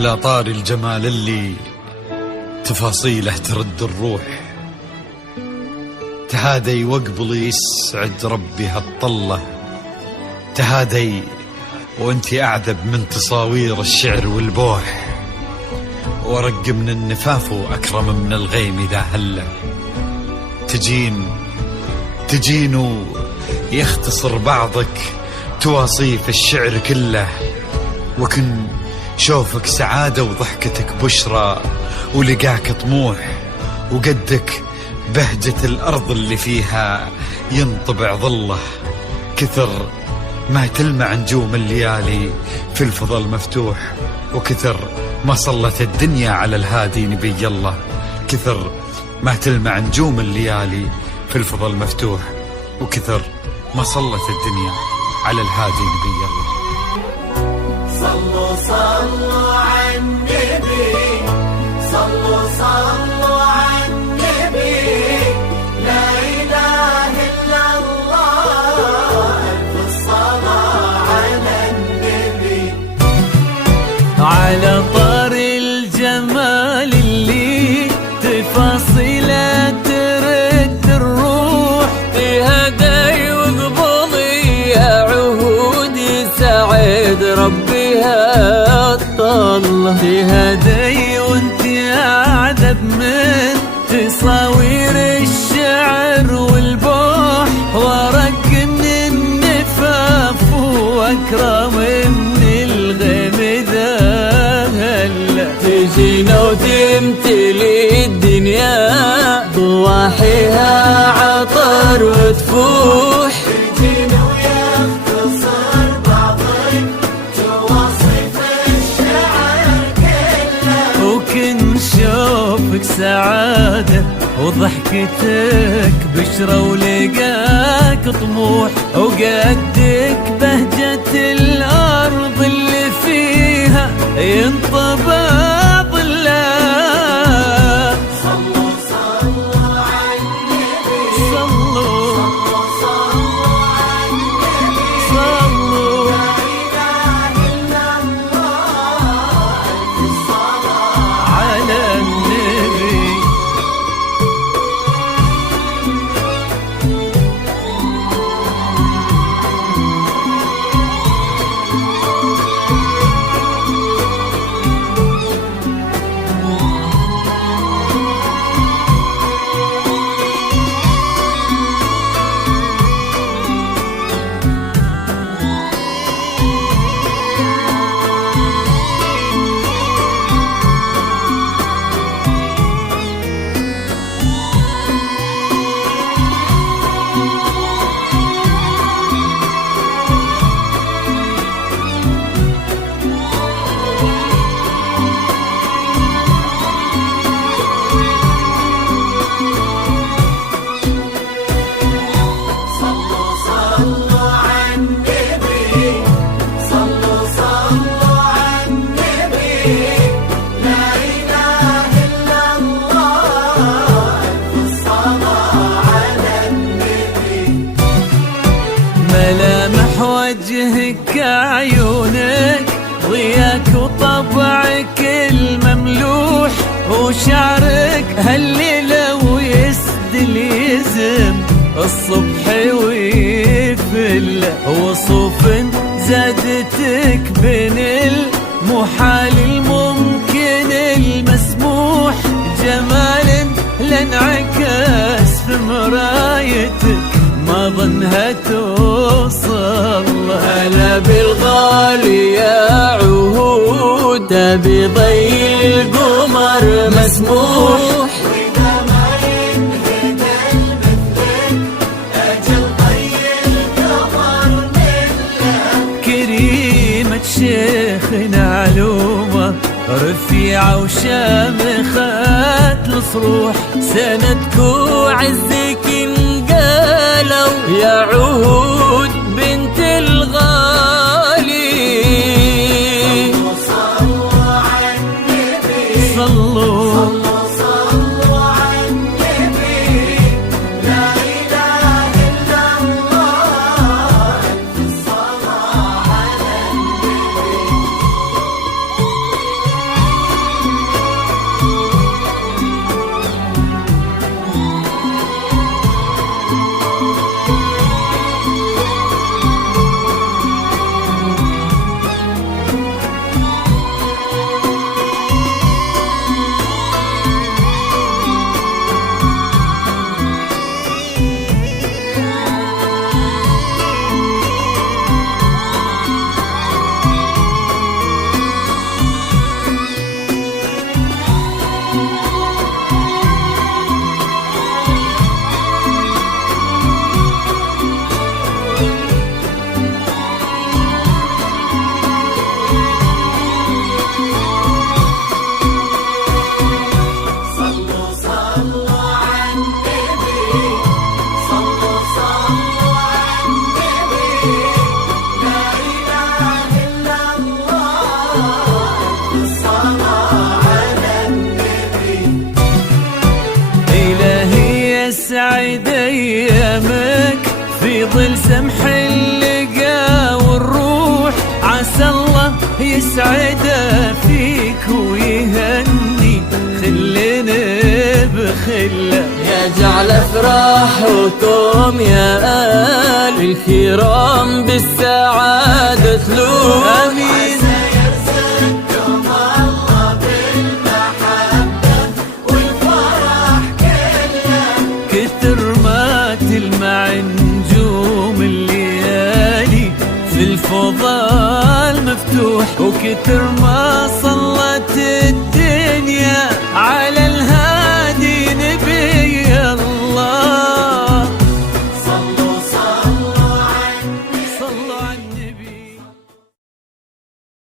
على طار الجمال اللي تفاصيله ترد الروح، تهادي وقبلي يسعد ربي هالطلة، تهادي وانتي أعذب من تصاوير الشعر والبوح، ورق من النفاف وأكرم من الغيم إذا هله، تجين يختصر بعضك تواصيف الشعر كله، وكن شوفك سعادة وضحكتك بشرى ولقاك طموح، وقدك بهجة الأرض اللي فيها ينطبع ظله، كثر ما تلمع نجوم الليالي في الفضاء المفتوح، وكثر ما صلت الدنيا على الهادي نبي الله، كثر ما تلمع نجوم الليالي في الفضاء المفتوح، وكثر ما صلت الدنيا على الهادي نبي الله. صلوا صلوا على النبي، صلوا صلوا على النبي، لا إله إلا الله، ألف الصلاة على النبي. على طار الجمال اللي تفاصيله ترد الروح، تهدي وقبلي عهود سعيد ربي هالطلة، تهدي وانت أعذب من تصاوير الشعر والبوح، ورق من النفاف وأكرم من الغيم ذا هلا، تجينا وتمتلي الدنيا ضواحيها عطر وتفوح، تجينا ويختصر بعضك تواصف الشعر كله، وكن شوفك سعادة وضحكتك بشرى ولقاك طموح، وقدك بهجة الأرض اللي فيها ينطبع ظله. صلوا صلوا على النبي، صلوا صلوا على النبي، صلوا لا إله إلا الله، ألف الصلاة على النبي. صلوا صلوا على النبي، صلوا صلوا على النبي، لا إله إلا الله، ألف الصلاة على النبي. ملامح وجهك عيونك ضياك وطبعك المملوح، وشعرك هالليلة ويسدل يزم الصبح ويفل، وصوف زادتك بين المحال الممكن المسموح، جمال لانعكس في مرايتك ما ظنها توصل، هلا بالغالي يا عهود بضي القمر مسموح، وإذا ما ينهدى مثلك أجل طي القمر منك، كريمة شيخنا علومة رفيعة وشامخة الصروح، سندك وعزك انقالوا يا عهود بنت الغالي. صلوا على النبي، صلوا صلوا على النبي، لا إله إلا الله، ألف الصلاة على النبي. أيامك في ظل سمح اللقا والروح، عسى الله يسعده فيك ويهني خلنا بخله. يا جعل افراحكم يا آل الكرام بالسعادة تلوح. آمين. يرزقكم الله بالمحبة والفرح كله. كتر ما تلمع نجوم الليالي في الفضاء المفتوح، وكتر ما صلت الدنيا